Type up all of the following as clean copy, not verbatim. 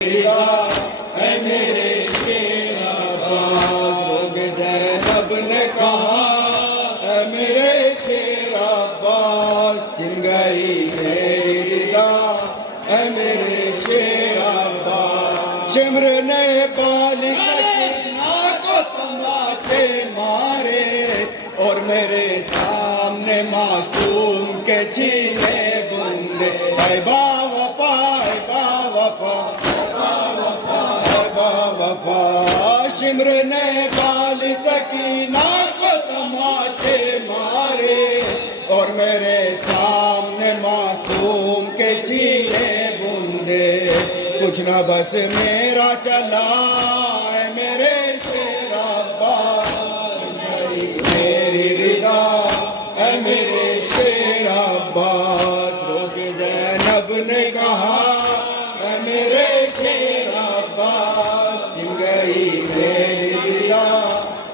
اے میرے شیرا باز زینب نے کہا اے میرے شیرا باز چھن گئی میری رضا اے میرے شیرا باز شمر نے بالی سکینہ کو تماچے مارے اور میرے سامنے معصوم کے چھینے بندے اے با وفا اے با وفا شمر نے بالی سکینہ کو تماچے مارے اور میرے سامنے معصوم کے چھینے بندے کچھ نہ بس میرا چلا اے میرے شیرا باز میری رضا اے میرے شیرا باز روک زینب نے کہا اے میرے شیرا باز چھن گئی میری رضا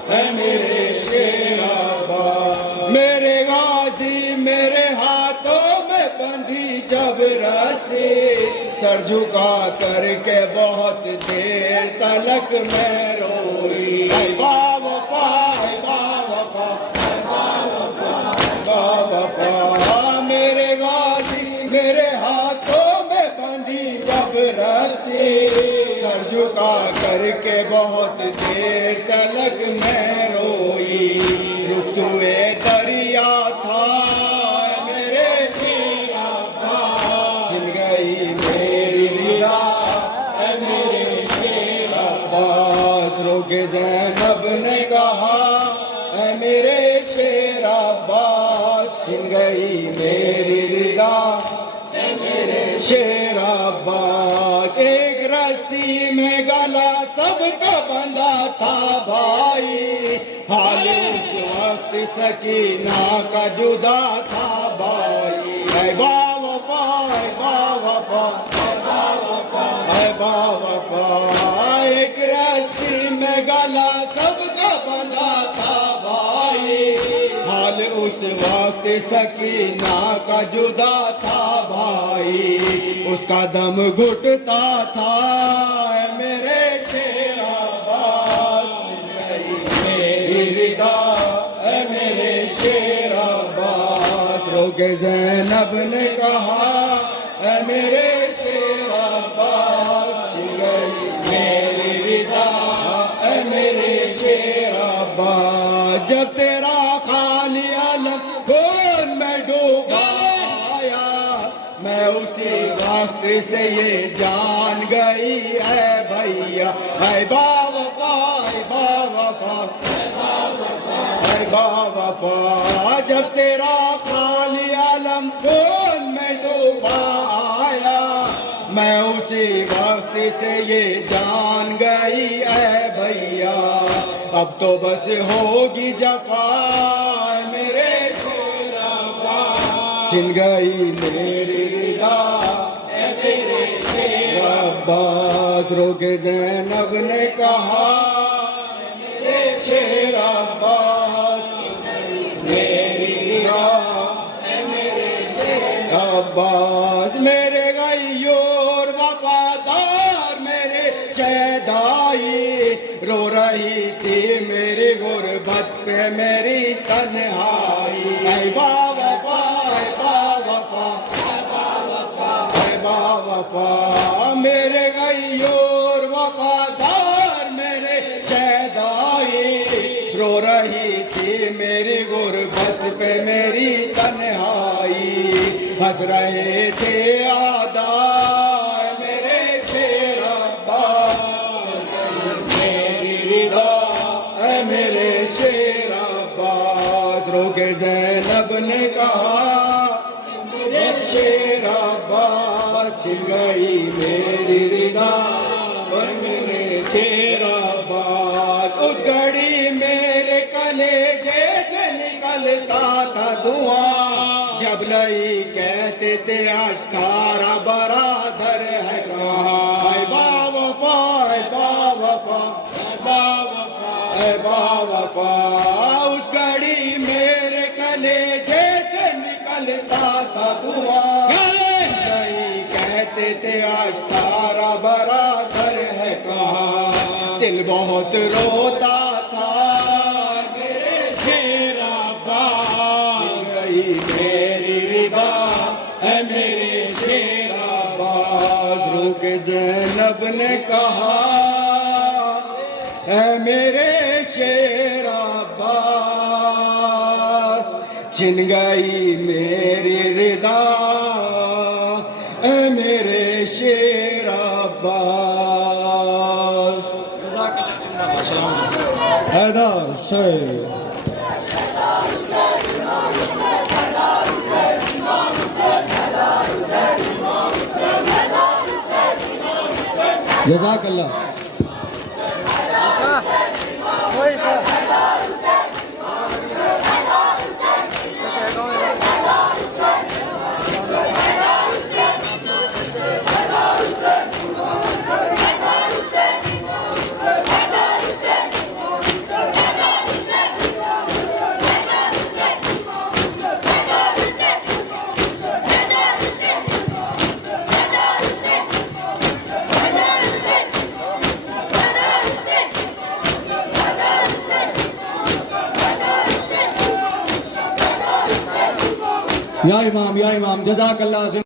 اے میرے شیرا باز میرے غازی میرے ہاتھوں میں بندھی جب رسی سر جھکا کر کے بہت دیر تلک میں روئی اے با وفا اے با وفا با وفا میرے غازی میرے ہاتھوں میں بندھی جب رسی سر جھکا کر کے بہت دیر تلک میں روئی رخصوئے دریا تھا اے میرے شیرا باز چھن گئی میری رضا اے میرے شیرا باز روک زینب نے کہا اے میرے شیرا باز چھن گئی میری رضا اے میرے شیرا باز ایک رسی میں گلا سب کا بندھا تھا بھائی حال اس وقت سکینہ کا جدا تھا بھائی اے با وفا اے با وفا اے با وفا ایک رسی میں گلا سب کا بندھا تھا بھائی حال اس وقت سکینہ کا جدا تھا بھائی اس کا دم گھٹتا تھا اے میرے شیرا باز میری رضا اے میرے شیرا باز روک زینب نے کہا اے میرے شیرا باز چھن گئی میری رضا اے میرے شیرا باز جب تیرا خالی علم خون میں ڈوبا آیا میں اسی وقت سے یہ جان گئی اے بھیا اے با وفا اے با وفا اے با وفا جب تیرا خالی علم خون میں ڈوبا آیا میں اسی وقت سے یہ جان گئی اے بھیا اب تو بس ہوگی جفا اے میرے شیرا باز چھن گئی میری رضا اے میرے شیرا باز روک زینب نے کہا اے میرے شیرا باز چھن گئی میری رضا اے میرے شیرا باز میرے غیور وفادار میرے شیدائی رو رہی تھی میری غربت پہ میری تنہائی اے با وفا اے با وفا اے با وفا میرے غیور وفادار میرے شیدائی رو رہی تھی میری غربت پہ میری تنہائی ہنس رہے تھے اعداء میرے شیرا باز میری رضا اے میرے شیرا باز روک زینب نے کہا میرے شیرا باز چھن گئی میری رضا اور میرے شیرا باز اس گھڑی میرے کلیجے سے نکلتا تھا دھواں جب لئی کہتے تھے 18 برادر ہے کہاں اے با وفا اے با وفا اے با وفا اس گھڑی میرے کلیجے سے نکلتا تھا دھواں لئی کہتے تھے 18 برادر کہا دل بہت روتا تھا میرے شیر عباس گئی میری رضا اے میرے شیر عباس رو کے زینب نے کہا اے میرے شیر عباس چھن گئی میری رضا اے میرے شیر عباس حیدر حسین جزاک اللہ یا امام جزاک اللہ